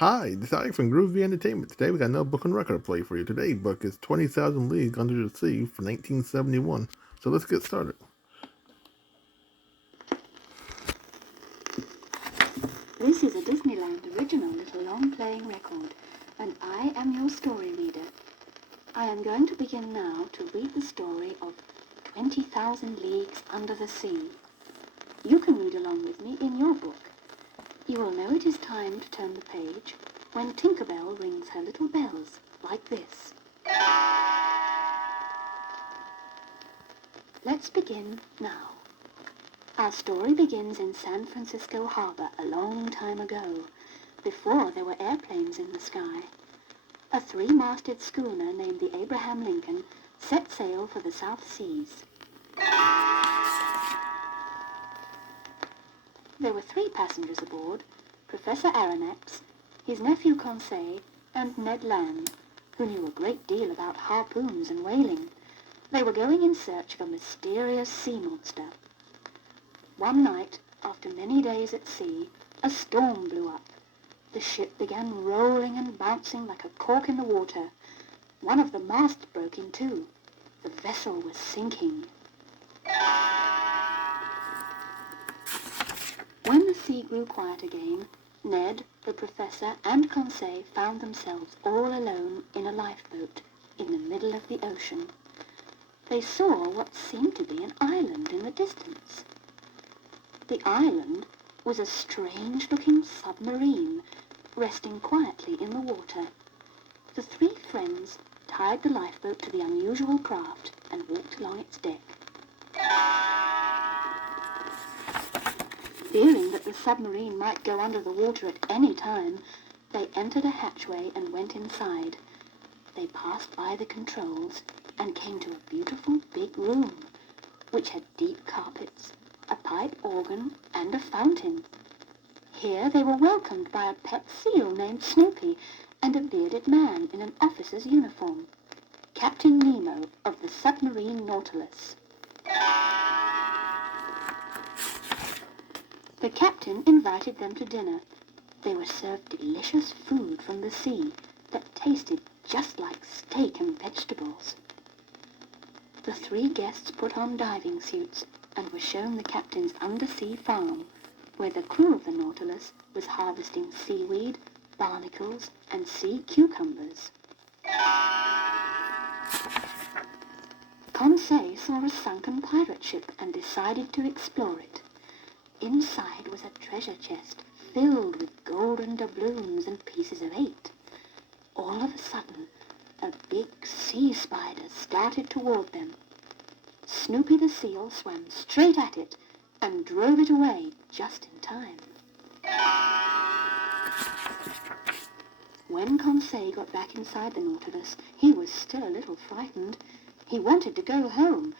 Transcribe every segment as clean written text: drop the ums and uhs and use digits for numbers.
Hi, this is Alex from Groovy Entertainment. Today we got another book and record play for you. Today's book is 20,000 Leagues Under the Sea from 1971. So let's get started. This is a Disneyland original little long-playing record, and I am your story reader. I am going to begin now to read the story of 20,000 Leagues Under the Sea. You can read along with me in your book. You will know it is time to turn the page when Tinker Bell rings her little bells, like this. Let's begin now. Our story begins in San Francisco Harbor a long time ago, before there were airplanes in the sky. A three-masted schooner named the Abraham Lincoln set sail for the South Seas. There were 3 passengers aboard: Professor Aronnax, his nephew Conseil, and Ned Land, who knew a great deal about harpoons and whaling. They were going in search of a mysterious sea monster. One night, after many days at sea, a storm blew up. The ship began rolling and bouncing like a cork in the water. One of the masts broke in two. The vessel was sinking. When the sea grew quiet again, Ned, the professor, and Conseil found themselves all alone in a lifeboat in the middle of the ocean. They saw what seemed to be an island in the distance. The island was a strange-looking submarine resting quietly in the water. The 3 friends tied the lifeboat to the unusual craft and walked along its deck. Fearing that the submarine might go under the water at any time, they entered a hatchway and went inside. They passed by the controls and came to a beautiful big room, which had deep carpets, a pipe organ, and a fountain. Here they were welcomed by a pet seal named Snoopy and a bearded man in an officer's uniform, Captain Nemo of the submarine Nautilus. The captain invited them to dinner. They were served delicious food from the sea that tasted just like steak and vegetables. The 3 guests put on diving suits and were shown the captain's undersea farm, where the crew of the Nautilus was harvesting seaweed, barnacles, and sea cucumbers. Conseil saw a sunken pirate ship and decided to explore it. Inside was a treasure chest filled with golden doubloons and pieces of 8. All of a sudden, a big sea spider started toward them. Snoopy the seal swam straight at it and drove it away just in time. When Conseil got back inside the Nautilus, he was still a little frightened. He wanted to go home,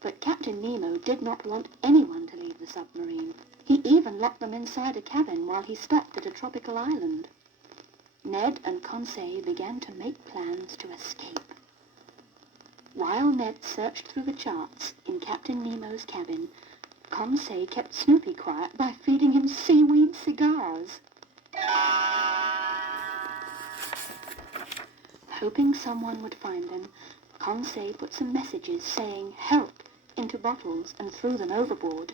but Captain Nemo did not want anyone to leave the submarine. He even locked them inside a cabin while he stopped at a tropical island. Ned and Conseil began to make plans to escape. While Ned searched through the charts in Captain Nemo's cabin, Conseil kept Snoopy quiet by feeding him seaweed cigars. Hoping someone would find them, Conseil put some messages saying "help" into bottles and threw them overboard.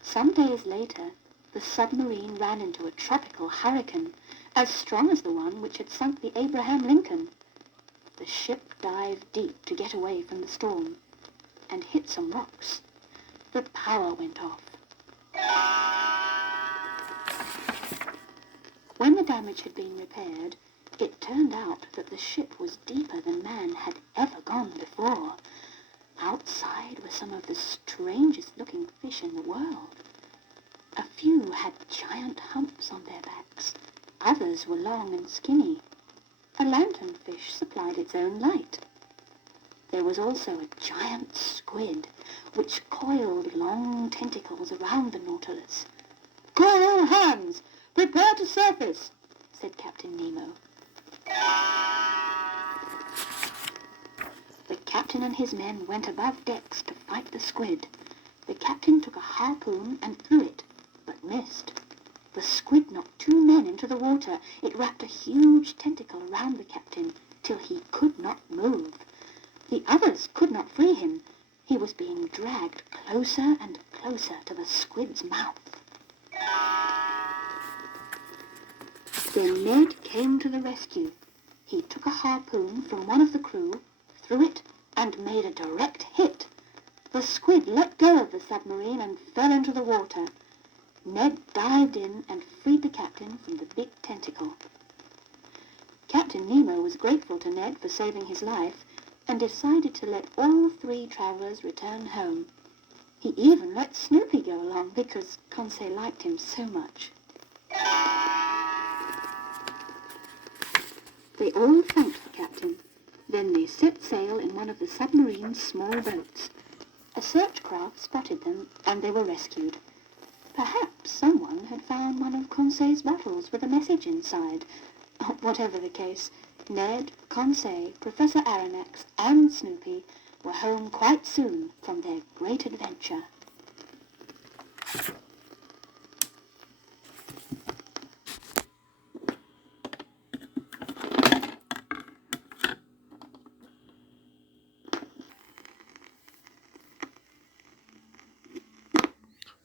Some days later, the submarine ran into a tropical hurricane, as strong as the one which had sunk the Abraham Lincoln. The ship dived deep to get away from the storm and hit some rocks. The power went off. When the damage had been repaired, it turned out that the ship was deeper than man had ever gone before. Outside were some of the strangest-looking fish in the world. A few had giant humps on their backs. Others were long and skinny. A lanternfish supplied its own light. There was also a giant squid, which coiled long tentacles around the Nautilus. "Call all hands! Prepare to surface!" said Captain Nemo. The captain and his men went above decks to fight the squid. The captain took a harpoon and threw it, but missed. The squid knocked 2 men again into the water. It wrapped a huge tentacle around the captain till he could not move. The others could not free him. He was being dragged closer and closer to the squid's mouth. Then Ned came to the rescue. He took a harpoon from one of the crew, threw it, and made a direct hit. The squid let go of the submarine and fell into the water. Ned dived in and freed the captain from the big tentacle. Captain Nemo was grateful to Ned for saving his life and decided to let all 3 travelers return home. He even let Snoopy go along because Conseil liked him so much. They all thanked the captain. Then they set sail in one of the submarine's small boats. A search craft spotted them, and they were rescued. Perhaps someone had found one of Conseil's bottles with a message inside. Whatever the case, Ned, Conseil, Professor Aronnax, and Snoopy were home quite soon from their great adventure.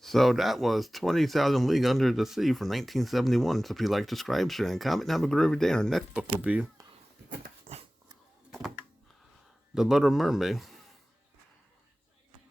So that was 20,000 Leagues Under the Sea from 1971. So if you like, subscribe, share, and comment, and have a good every day. Our next book will be The Little Mermaid.